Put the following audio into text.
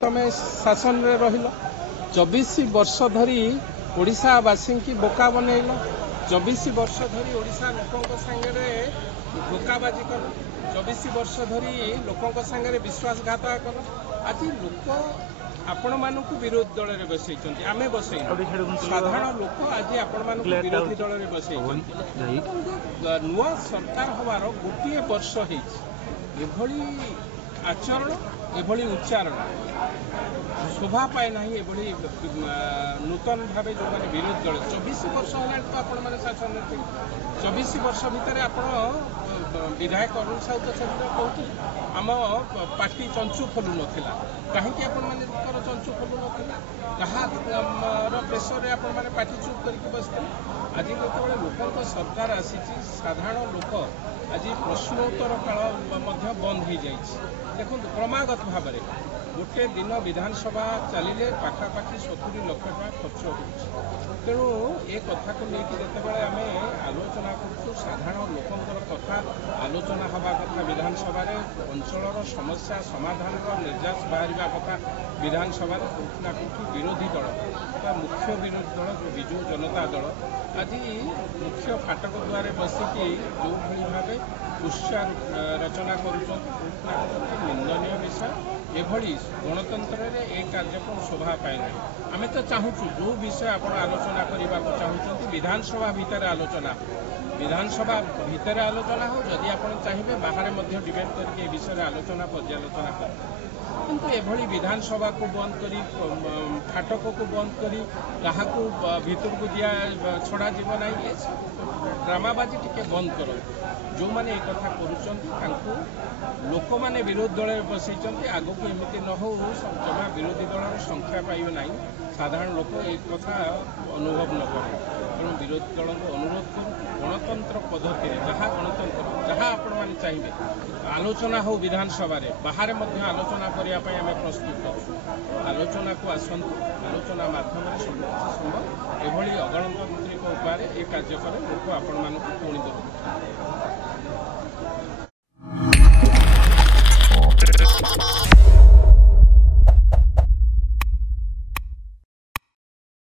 तमें शासन रे रहिल 24 वर्ष धरी ओडिशावासी की बोका बनइल 24 वर्ष धरी ओडिशा लोकों संगे धोखाबाजी कल 24 वर्ष धरी लोकों संगे विश्वासघात कल आज लोक आपण मानक विरोधी दल में बसई आम बसई साधारण लोक आज आपण मानक विरोधी दल में बसई नुआ सरकार हमार गोटे वर्ष होभली आचरण एभली उच्चारण शोभा पाए ना एभली नूतन भाव जो मैंने विरोधी दल 24 वर्ष है तो आपण मैंने शासन 24 वर्ष भितर आप विधायक अरुण साहू तो कहते आम पार्टी चंचु खोलु नाला कहीं आपंकर चंचु खोलु ना प्रेसर आपण मैंने पार्टी चुप करके बसते आज जो लोक सरकार आसी साधारण लोक आज प्रश्नोत्तर काल बंद हो जाए देखो क्रमागत भाव में गोटे दिन विधानसभा चलिले पाखापाखि 70 लाख टका खर्च हो तेणु ए कथा को लेकिन जिते आम आलोचना करूँ साधारण लोकंर कथा आलोचना हवा कथा विधानसभा अंचल समस्या समाधान निर्यास बाहर कथा विधानसभा कौटना कौटि विरोधी दल मुख्य विरोधी दल जो विजु जनता दल आज मुख्य फाटक द्वारे बसिकी जो भाव उत्साह रचना करुना निंदनीय विषय एभली गणतंत्र में एक कार्यक्रम शोभा पाए ना आम तो चाहूँ जो विषय आप आलोचना करने को चाहूँ विधानसभा भितर आलोचना विधानसभा भितर आलोचना हो जदि आप चाहिए बाहर डिबेट करके विषय आलोचना पर्यालोचना कर किंतु एभली विधानसभा को बंद करी फाटक को बंद करी क्या भितर को दिया छड़ा जीव ना ये ड्रामाबाजी टिके बंद करो जो मैंने एक कथा करूँ लोक मैंने विरोधी दल में बसई आग को एमती न हो जमा विरोधी दल संख्या पाइबे ना साधारण लोक एक कथा अनुभव न करे तेणु विरोधी दल को अनुरोध करूँ गणतंत्र पद्धति जहाँ गणतंत्र जहाँ आपण मैंने चाहिए आलोचना हो विधानसभा बाहर आलोचना करने आम प्रस्तुत करूँ आलोचना को आसतु आलोचना मध्यम सब संभव एभली अगणतांत्रिक उपाय ए कार्य करे लोक आपण मानक पुणी देते।